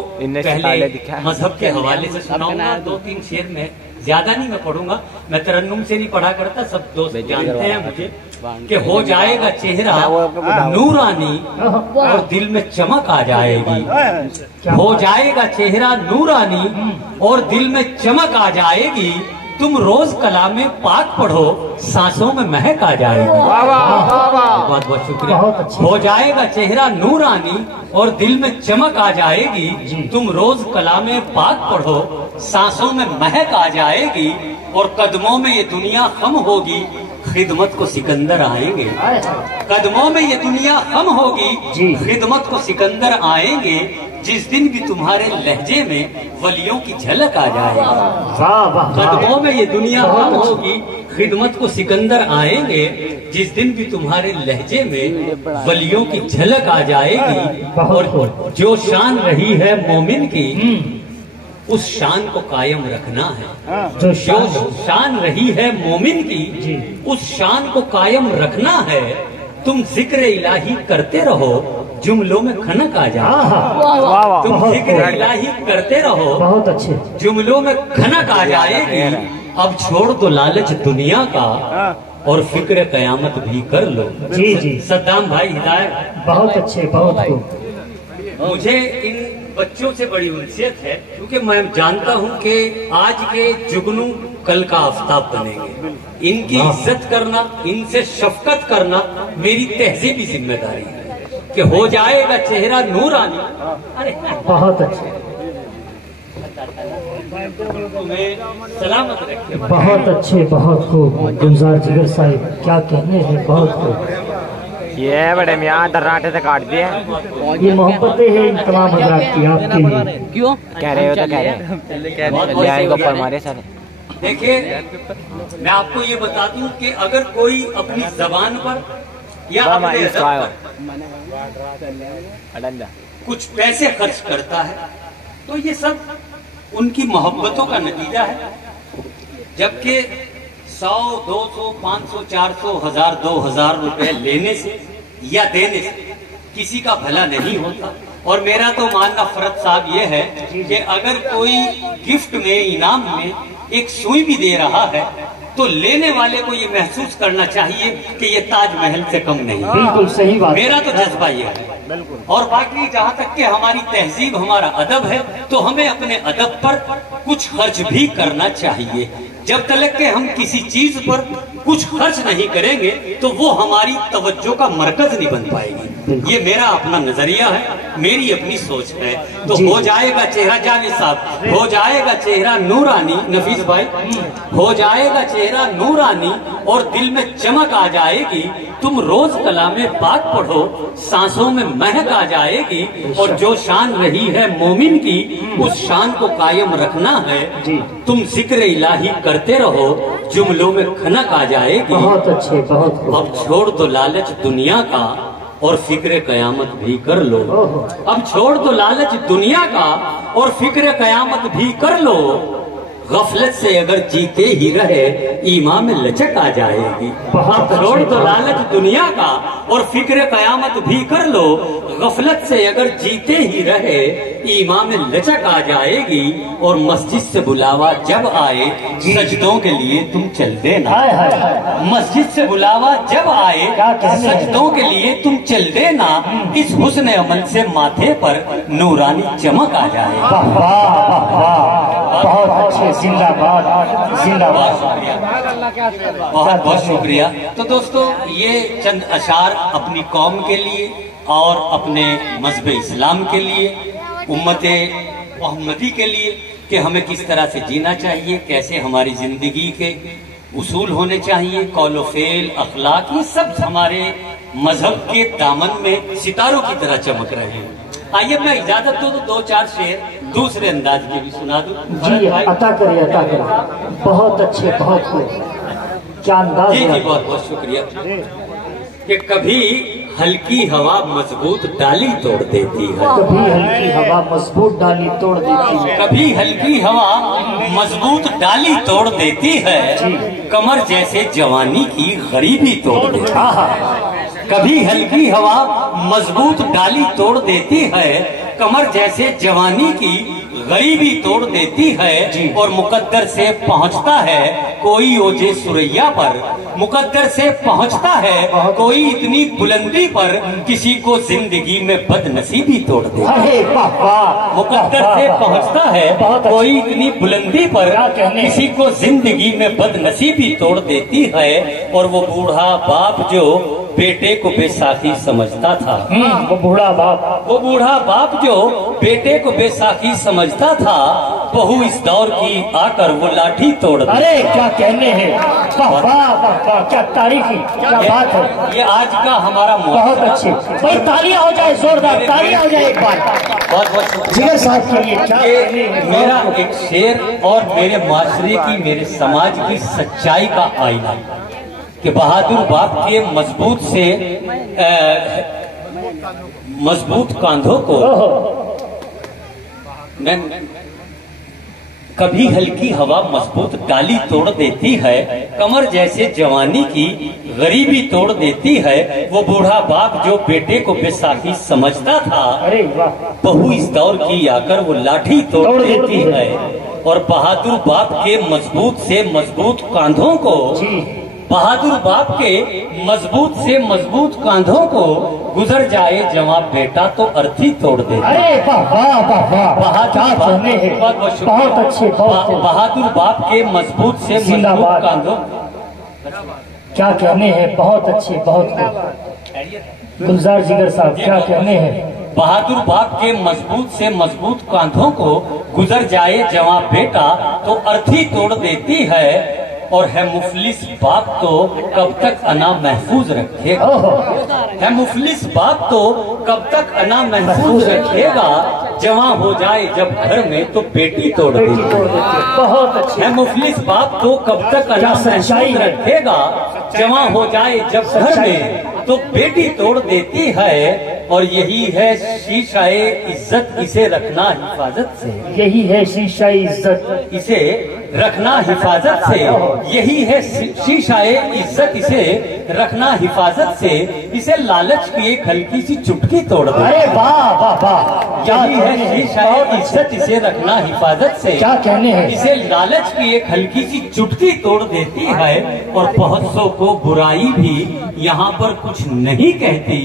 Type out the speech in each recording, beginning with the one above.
पहले मजहब के हवाले से सुनाऊंगा, 2-3 शेर में, ज्यादा नहीं मैं पढ़ूंगा, मैं तरन्नुम से नहीं पढ़ा करता, सब दोस्त जानते हैं मुझे कि हो जाएगा चेहरा नूरानी और दिल में चमक आ जाएगी। हो जाएगा चेहरा नूरानी और दिल में चमक आ जाएगी। तुम रोज कलामे पाक पढ़ो, सांसों में महक आ जाएगी। बहुत बहुत शुक्रिया। हो जाएगा चेहरा नूरानी और दिल में चमक आ जाएगी। तुम रोज कलामे पाक पढ़ो, सांसों में महक आ जाएगी। और कदमों में ये दुनिया खम होगी, खिदमत को सिकंदर आएंगे। कदमों में ये दुनिया खम होगी, खिदमत को सिकंदर आएंगे। जिस दिन भी तुम्हारे लहजे में वलियों की झलक आ जाएगी। कदमों में ये दुनिया खम होगी, खिदमत को सिकंदर आएंगे। जिस दिन भी तुम्हारे लहजे में वलियों की झलक आ जाएगी। और जो शान रही है मोमिन की, उस शान को कायम रखना है। जो शान रही है मोमिन की, उस शान को कायम रखना है। तुम जिक्र इलाही करते रहो, जुमलों में खनक आ जाए। तुम जिक्र इलाही करते रहो, बहुत अच्छे, जुमलों में खनक आ जाएगी। अब छोड़ दो लालच दुनिया का और फिक्र कयामत भी कर लो। जी जी सद्दाम भाई हिदायत, बहुत अच्छे, बहुत खूब। मुझे इन बच्चों से बड़ी उनसियत है, क्योंकि मैं जानता हूं कि आज के जुगनू कल का आफ्ताब बनेंगे। इनकी इज्जत करना, इनसे शफकत करना मेरी तहजीबी जिम्मेदारी है कि हो जाएगा चेहरा नूरानी। अरे बहुत अच्छे, सलामत रखे। बहुत अच्छे, बहुत खूब। गुलजार जिगर साहिब क्या कहने हैं, बहुत खूब। ये बड़े मियाँ दर्राटे से काट दिए। ये मोहब्बतें हैं इन तमाम हजरात की आपके लिए। क्यों कह रहे हो? तो कह रहे हैं हमारे सर। देखिए मैं आपको ये बता दूं कि अगर कोई अपनी जबान पर या अपने अदब पर कुछ पैसे खर्च करता है तो ये सब उनकी मोहब्बतों का नतीजा है। जबकि 100, 200, 500, 400, 1000, 2000 रुपए लेने से या देने से किसी का भला नहीं होता। और मेरा तो मानना फरद साहब ये है कि अगर कोई गिफ्ट में, इनाम में एक सुई भी दे रहा है तो लेने वाले को ये महसूस करना चाहिए कि ये ताजमहल से कम नहीं। बिल्कुल सही बात, मेरा तो जज्बा ये है। और बाकी जहाँ तक कि हमारी तहजीब, हमारा अदब है, तो हमें अपने अदब पर कुछ खर्च भी करना चाहिए। जब तक के हम किसी चीज पर कुछ खर्च नहीं करेंगे तो वो हमारी तवज्जो का मरकज नहीं बन पाएगी। ये मेरा अपना नजरिया है, मेरी अपनी सोच है। तो हो जाएगा चेहरा, जावेद साहब, हो जाएगा चेहरा नूरानी, नफीस भाई, हो जाएगा चेहरा नूरानी और दिल में चमक आ जाएगी। तुम रोज कलामे पाक पढ़ो, सांसों में महक आ जाएगी। और जो शान रही है मोमिन की, उस शान को कायम रखना है। तुम जिक्र इलाही करते रहो, जुमलों में खनक आ जाएगी। बहुत अच्छे, बहुत। अब छोड़ दो लालच दुनिया का और फिक्र कयामत भी कर लो। अब छोड़ दो लालच दुनिया का और फिक्र कयामत भी कर लो। गफलत से अगर जीते ही रहे, ईमान में लचक आ जाएगी। अब छोड़ दो लालच दुनिया का और फिक्र कयामत भी कर लो। गफलत से अगर जीते ही रहे, ईमान में लचक आ जाएगी। और मस्जिद से बुलावा जब आए, सजदों के लिए तुम चल देना। मस्जिद से बुलावा जब आए, सजदों के लिए तुम चल देना। इस हुस्न अमल से माथे पर नूरानी चमक आ जाएगी। बहुत अच्छे, जिंदाबाद, जिंदाबाद। बहुत बहुत शुक्रिया। तो दोस्तों, ये चंद अशार अपनी कौम के लिए और अपने मजहब इस्लाम के लिए, उम्मते मोहम्मदी के लिए, कि हमें किस तरह से जीना चाहिए, कैसे हमारी जिंदगी के उसूल होने चाहिए, कौल फेल, अखलाक, ये सब हमारे मजहब के दामन में सितारों की तरह चमक रहे हैं। आइए मैं इजाजत दूं तो 2-4 शेर दूसरे अंदाज के भी सुना दूं। जी अता करिए, अता करिए। बहुत अच्छे, बहुत खूब, क्या अंदाज। जी जी बहुत बहुत शुक्रिया। कि कभी हल्की हवा मजबूत डाली तोड़ देती है। कभी हल्की हवा मजबूत डाली तोड़ देती है। कभी हल्की हवा मजबूत डाली तोड़ देती है। कमर जैसे जवानी की गरीबी तोड़ देती है। कभी हल्की हवा मजबूत डाली तोड़ देती है, कमर जैसे जवानी की गरीबी तोड़ देती है और मुकद्दर से पहुंचता है कोई ओजे सुरैया पर, मुकद्दर से पहुंचता है कोई इतनी बुलंदी पर किसी को जिंदगी में बदनसीबी तोड़ देती है। मुकद्दर से पहुंचता है कोई इतनी बुलंदी पर किसी को जिंदगी में बदनसीबी तोड़ देती है। और वो बूढ़ा बाप जो बेटे को बेसाखी समझता था, वो बूढ़ा बाप जो बेटे को बेसाखी समझता था, बहू इस दौर की आकर वो लाठी तोड़ दी। अरे क्या कहने हैं, वाह वाह वाह, क्या तारीखी, क्या बात है। ये आज का हमारा बहुत अच्छे भाई, तालियां हो जाए, जोरदार तालियां हो जाए एक बार। बहुत बहुत जिगर साहब के लिए क्या ये मेरा एक शेर और मेरे माशरे की, मेरे समाज की सच्चाई का आईना कि बहादुर बाप के मजबूत कांधों को कभी हल्की हवा मजबूत डाली तोड़ देती है, कमर जैसे जवानी की गरीबी तोड़ देती है। वो बूढ़ा बाप जो बेटे को बेसाखी समझता था, अरे वाह, बहू इस दौर की आकर वो लाठी तोड़ देती है। और बहादुर बाप के मजबूत से मजबूत कांधों को, बहादुर बाप के मजबूत से मजबूत कांधों को गुजर जाए जवां बेटा तो अर्थी तोड़ दे। अरे वाह वाह वाह वाह, बहुत अच्छे, बहादुर बाप के मजबूत से मजबूत कांधों, क्या कहने हैं, बहुत अच्छे, बहुत गुलजार जिगर साहब क्या कहने हैं। बहादुर बाप के मजबूत से मजबूत कांधों को गुजर जाए जवां बेटा तो अर्थी तोड़ देती है। और है मुफलिस बाप तो कब तक अना महफूज रखेगा, है मुफलिस बाप तो कब तक अना महफूज रखेगा, जवां हो जाए जब घर में तो बेटी तोड़ देगी। बहुत अच्छे, है मुफलिस बाप तो कब तक अना महफूज रखेगा, जवां हो जाए जब घर में तो बेटी तोड़ देती है। और यही है शीशाए इज्जत, इसे रखना हिफाजत से, यही है शीशाए इज्जत, इसे रखना हिफाजत से, यही है शीशाए इज्जत, इसे रखना हिफाजत से। इसे लालच की एक हल्की सी चुटकी तोड़ दो। अरे वाह वाह वाह, यही है शीशाए इज्जत, इसे रखना हिफाजत से, क्या कहने हैं। इसे लालच की एक हल्की सी चुटकी तोड़ देती है। और बहुत सौ को बुराई भी यहाँ पर कुछ नहीं कहती,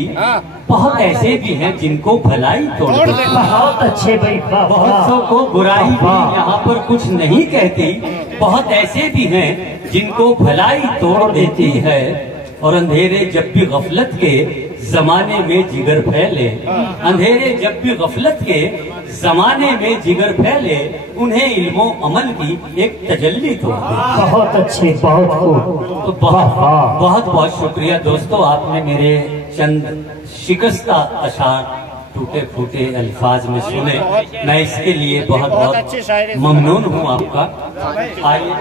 बहुत ऐसे भी हैं जिनको भलाई तोड़ देती। बहुत अच्छे भाई, बहुत सौ को बुराई भी यहाँ पर कुछ नहीं कहती, बहुत ऐसे भी हैं जिनको भलाई तोड़ देती है। और अंधेरे जब भी गफलत के जमाने में जिगर फैले, अंधेरे जब भी गफलत के जमाने में जिगर फैले, उन्हें इल्मो अमल की एक तजल्ली तोड़ दे। बहुत अच्छे, बहुत खूब, तो बहुत बहुत शुक्रिया दोस्तों, आपने मेरे चंद शिकस्ता अशार टूटे फूटे अल्फाज में सुने। मैं इसके लिए बहुत बहुत ममनून हूँ आपका। आइए